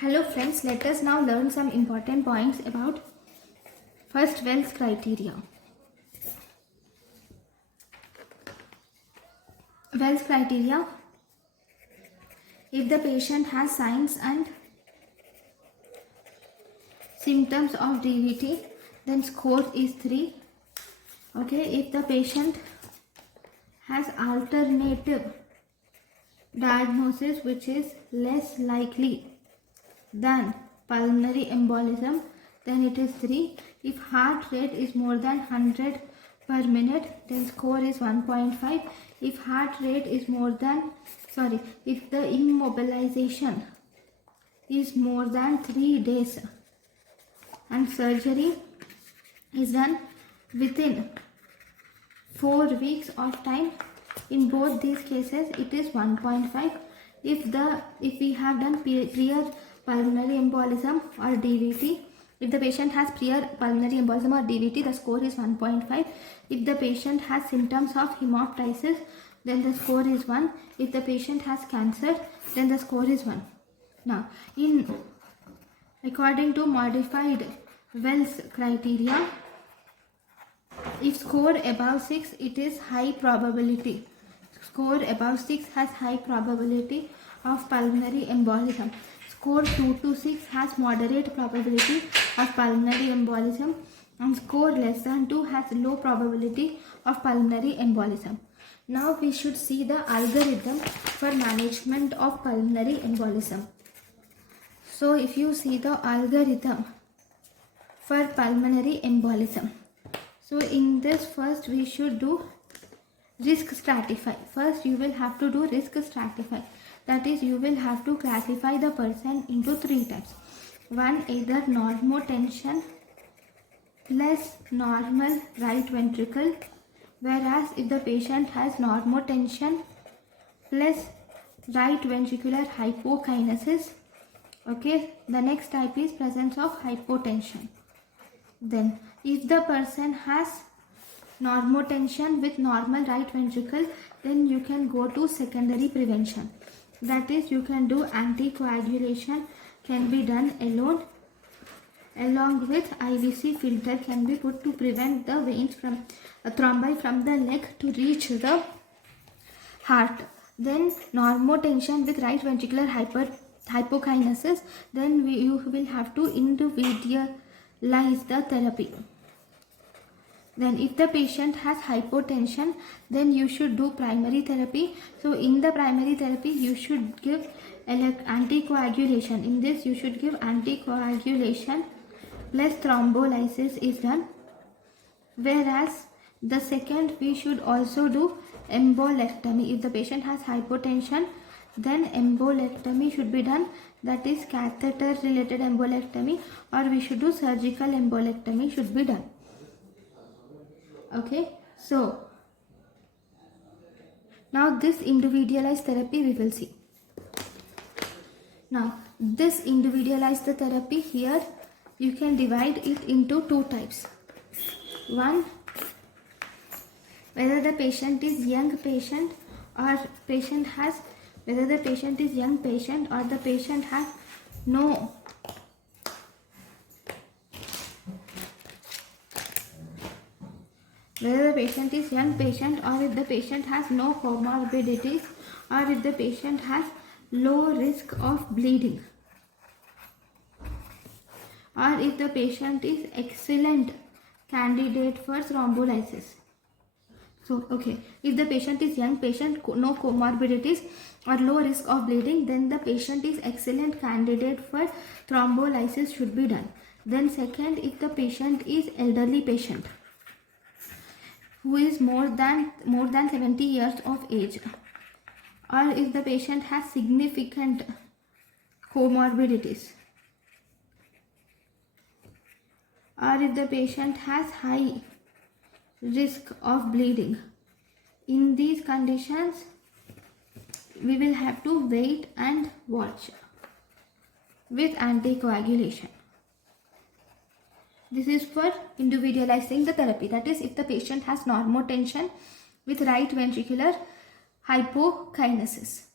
Hello friends, let us now learn some important points about first Wells criteria. Wells criteria: if the patient has signs and symptoms of DVT, then score is 3. Okay, if the patient has alternative diagnosis which is less likely than pulmonary embolism, then it is 3. If heart rate is more than 100 per minute, then score is 1.5. If heart rate is if the immobilization is more than 3 days and surgery is done within 4 weeks of time, in both these cases it is 1.5. If we have done prior pulmonary embolism or DVT, if the patient has prior pulmonary embolism or DVT, the score is 1.5. If the patient has symptoms of hemoptysis, then the score is 1. If the patient has cancer, then the score is 1. Now, according to modified Wells criteria, if score above 6, it is high probability. Score above 6 has high probability of pulmonary embolism. Score 2 to 6 has moderate probability of pulmonary embolism, and score less than 2 has low probability of pulmonary embolism. Now we should see the algorithm for management of pulmonary embolism. So if you see the algorithm for pulmonary embolism, so in this, first we should do risk stratify. First you will have to do risk stratify. That is, you will have to classify the person into 3 types. One, either normotension plus normal right ventricle, whereas if the patient has normotension plus right ventricular hypokinesis, okay, the next type is presence of hypotension. Then if the person has normotension with normal right ventricle, then you can go to secondary prevention. That is, you can do anticoagulation, can be done alone, along with IVC filter can be put to prevent the veins from thrombi from the leg to reach the heart. Then normotension with right ventricular hypokinesis, then you will have to individualize the therapy. Then if the patient has hypotension, then you should do primary therapy. So in the primary therapy you should give anticoagulation. In this you should give anticoagulation plus thrombolysis is done. Whereas the second, we should also do embolectomy. If the patient has hypotension, then embolectomy should be done. That is catheter related embolectomy, or we should do surgical embolectomy should be done. Okay, so now this individualized therapy we will see. Now this individualized therapy, here you can divide it into 2 types. One, whether the patient is young patient or patient has, whether the patient is young patient or the patient has no whether the patient is young patient or if the patient has no comorbidities, or if the patient has low risk of bleeding, or if the patient is excellent candidate for thrombolysis. So okay, if the patient is young patient, no comorbidities or low risk of bleeding, then the patient is excellent candidate for thrombolysis should be done. Then second, if the patient is elderly patient who is more than 70 years of age, or if the patient has significant comorbidities, or if the patient has high risk of bleeding, in these conditions we will have to wait and watch with anticoagulation. This is for individualizing the therapy. That is, if the patient has normotension with right ventricular hypokinesis.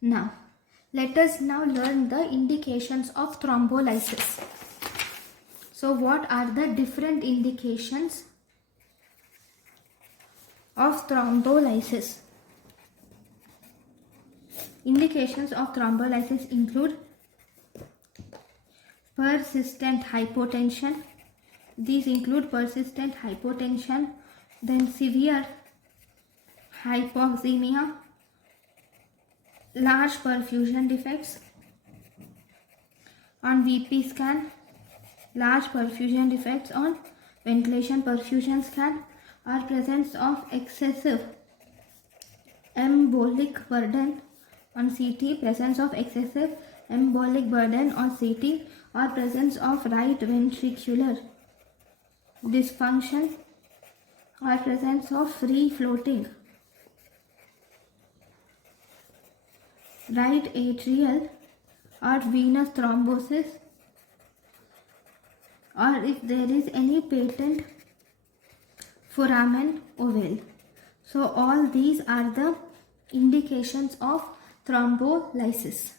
Now Let us now learn the indications of thrombolysis. So what are the different indications of thrombolysis? Indications of thrombolysis include persistent hypotension. These include persistent hypotension, then severe hypoxemia, large perfusion defects on VP scan, large perfusion defects on ventilation perfusion scan, or presence of excessive embolic burden on CT, presence of excessive embolic burden on CT, or presence of right ventricular dysfunction, or presence of free floating right atrial or venous thrombosis, or if there is any patent foramen ovale. So all these are the indications of thrombolysis.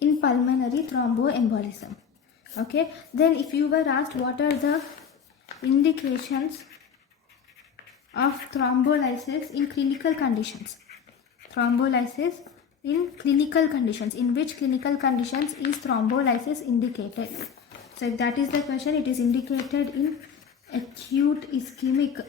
In pulmonary thromboembolism. Okay, then if you were asked what are the indications of thrombolysis in clinical conditions, thrombolysis in clinical conditions, in which clinical conditions is thrombolysis indicated? So if that is the question, it is indicated in acute ischemic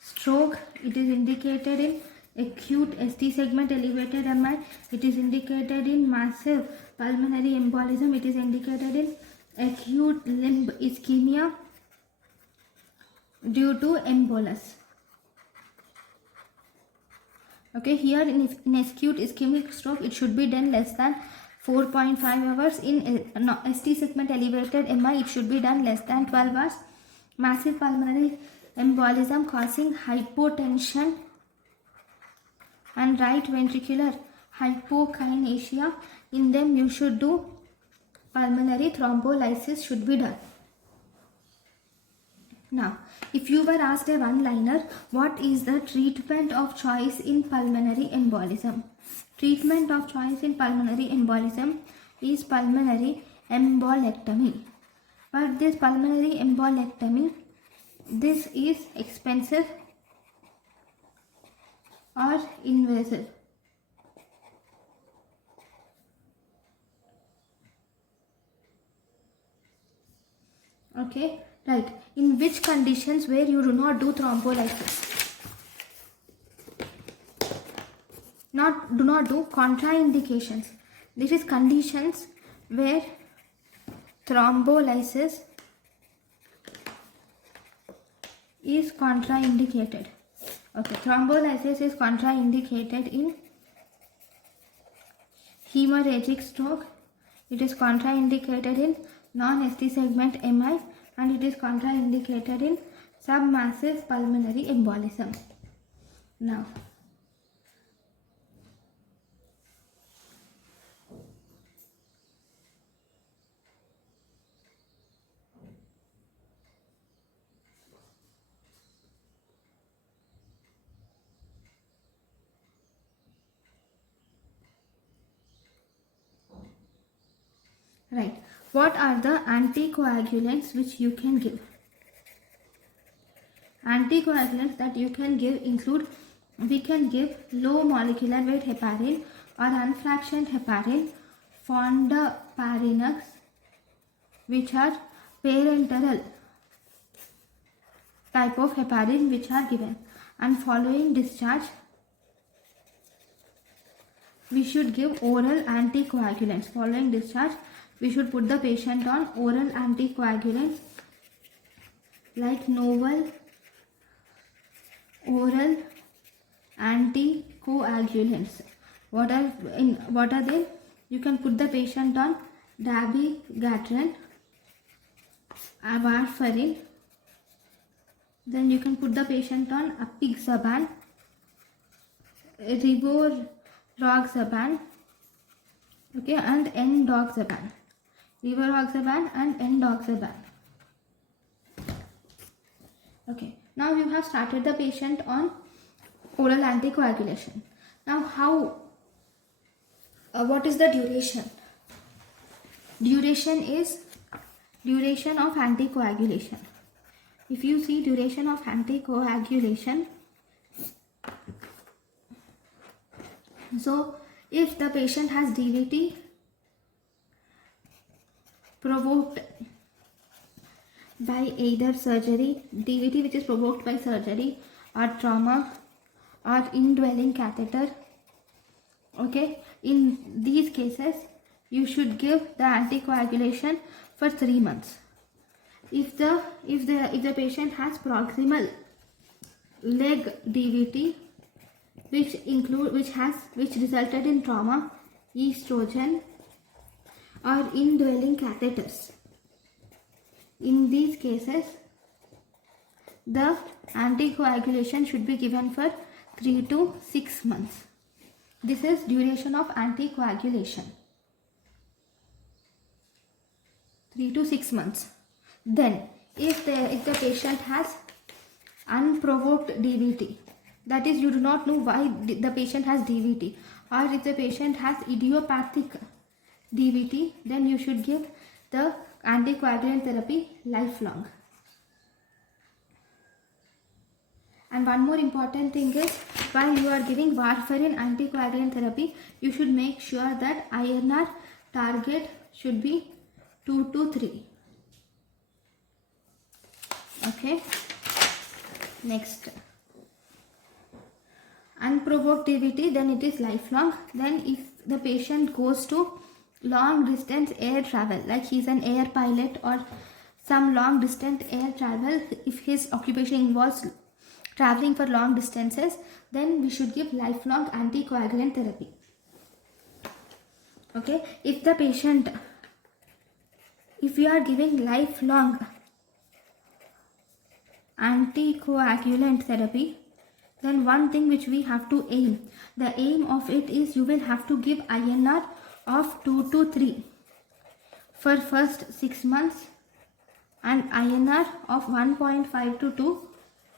stroke, it is indicated in acute ST segment elevated MI, it is indicated in massive pulmonary embolism, it is indicated in acute limb ischemia due to embolus. Okay, here in acute ischemic stroke, it should be done less than 4.5 hours. In ST segment elevated MI, it should be done less than 12 hours. Massive pulmonary embolism causing hypotension and right ventricular hypokinesia, in them you should do pulmonary thrombolysis should be done. Now, if you were asked a one-liner, what is the treatment of choice in pulmonary embolism? Treatment of choice in pulmonary embolism is pulmonary embolectomy. But this pulmonary embolectomy, this is expensive or invasive. Okay, right. In which conditions where you do not do thrombolysis? Do not do contraindications. This is conditions where thrombolysis is contraindicated. Okay, thrombolysis is contraindicated in hemorrhagic stroke. It is contraindicated in non-ST segment MI, and it is contraindicated in submassive pulmonary embolism. Now, right. What are the anticoagulants which you can give? Anticoagulants that you can give include, we can give low molecular weight heparin or unfractioned heparin, fondaparinux, which are parenteral type of heparin which are given. And following discharge, we should give oral anticoagulants. Following discharge, we should put the patient on oral anticoagulants like novel oral anticoagulants. What are they? You can put the patient on dabigatran, warfarin. Then you can put the patient on apixaban, rivaroxaban, okay, and endoxaban. Rivaroxaban and endoxaban. Okay, now you have started the patient on oral anticoagulation. Now what is the duration? Duration is duration of anticoagulation. If you see duration of anticoagulation, so if the patient has DVT provoked by either surgery, DVT which is provoked by surgery or trauma or indwelling catheter, okay, in these cases you should give the anticoagulation for 3 months. If the patient has proximal leg DVT which resulted in trauma, estrogen or indwelling catheters, in these cases the anticoagulation should be given for 3 to 6 months. This is duration of anticoagulation, 3 to 6 months. Then if the patient has unprovoked DVT, that is you do not know why the patient has DVT, or if the patient has idiopathic DVT, then you should give the anticoagulant therapy lifelong. And one more important thing is, while you are giving warfarin anticoagulant therapy, you should make sure that INR target should be 2 to 3. Okay. Next, unprovoked DVT, then it is lifelong. Then if the patient goes to long distance air travel, like he is an air pilot or some long distance air travel, if his occupation involves traveling for long distances, then we should give lifelong anticoagulant therapy. Okay, if we are giving lifelong anticoagulant therapy, then one thing which we have to aim, the aim of it is you will have to give INR of 2 to 3 for first 6 months and INR of 1.5 to 2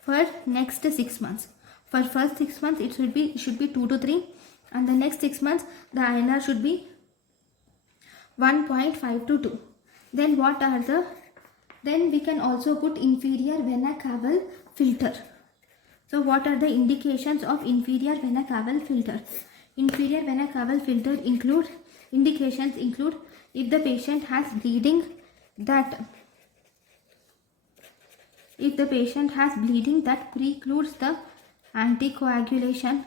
for next 6 months. For first 6 months it should be 2 to 3, and the next 6 months the INR should be 1.5 to 2. Then then we can also put inferior vena cava filter. So what are the indications of inferior vena cava filter? Inferior vena cava filter indications include if the patient has bleeding that precludes the anticoagulation,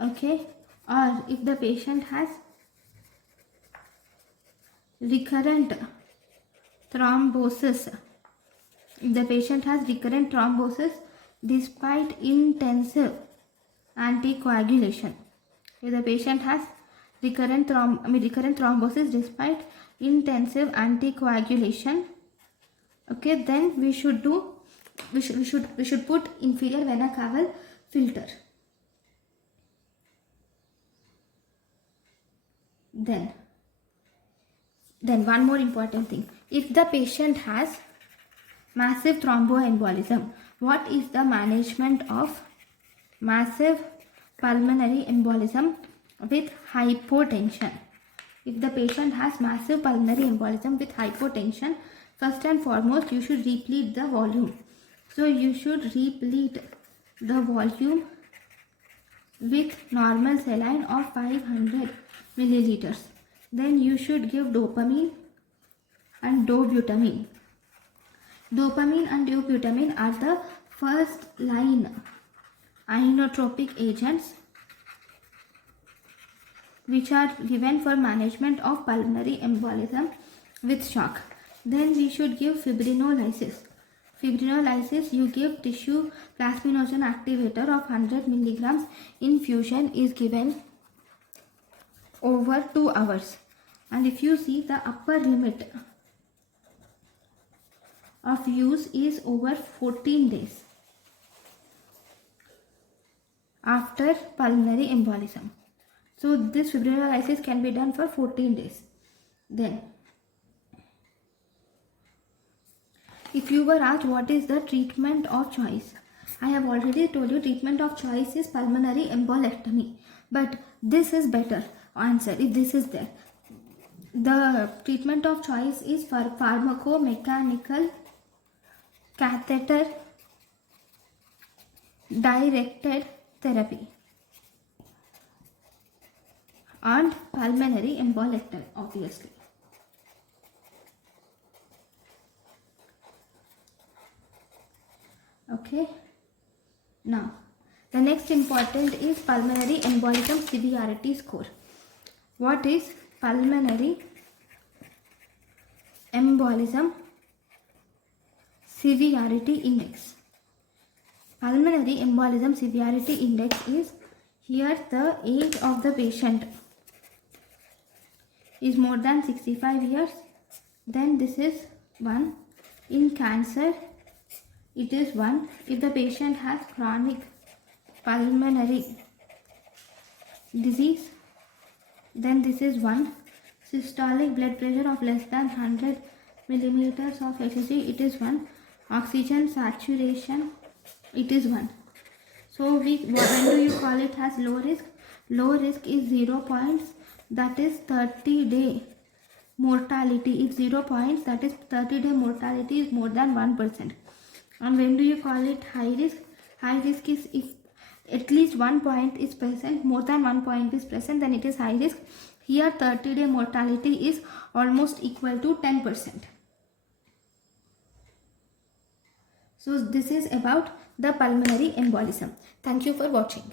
okay, or if the patient has recurrent thrombosis, despite intensive anticoagulation, if the patient has recurrent thrombosis despite intensive anticoagulation, okay, then we should put inferior vena cava filter. Then one more important thing, if the patient has massive thromboembolism, what is the management of massive pulmonary embolism with hypotension? If the patient has massive pulmonary embolism with hypotension, first and foremost you should replete the volume. So you should replete the volume with normal saline of 500 milliliters. Then you should give dopamine and dobutamine. Dopamine and dobutamine are the first line inotropic agents which are given for management of pulmonary embolism with shock. Then we should give fibrinolysis. Fibrinolysis, you give tissue plasminogen activator of 100 milligrams. Infusion is given over 2 hours. And if you see, the upper limit of use is over 14 days after pulmonary embolism. So this fibrinolysis can be done for 14 days. Then, if you were asked what is the treatment of choice, I have already told you treatment of choice is pulmonary embolectomy, but this is better answer if this is there. The treatment of choice is for pharmacomechanical catheter directed therapy and pulmonary embolectomy, obviously. Okay. Now, the next important is pulmonary embolism severity score. What is pulmonary embolism severity index? Pulmonary embolism severity index is, here the age of the patient is more than 65 years. Then this is 1. In cancer, it is 1 if the patient has chronic pulmonary disease. Then this is 1. Systolic blood pressure of less than 100 millimeters of Hg, it is 1. Oxygen saturation, it is 1. So when do you call it as low risk? Low risk is 0 points, that is 30-day mortality. If 0 points, that is 30-day mortality is more than 1%. And when do you call it high risk? High risk is if at least 1 point is present, more than 1 point is present, then it is high risk. Here 30-day mortality is almost equal to 10%. So this is about the pulmonary embolism. Thank you for watching.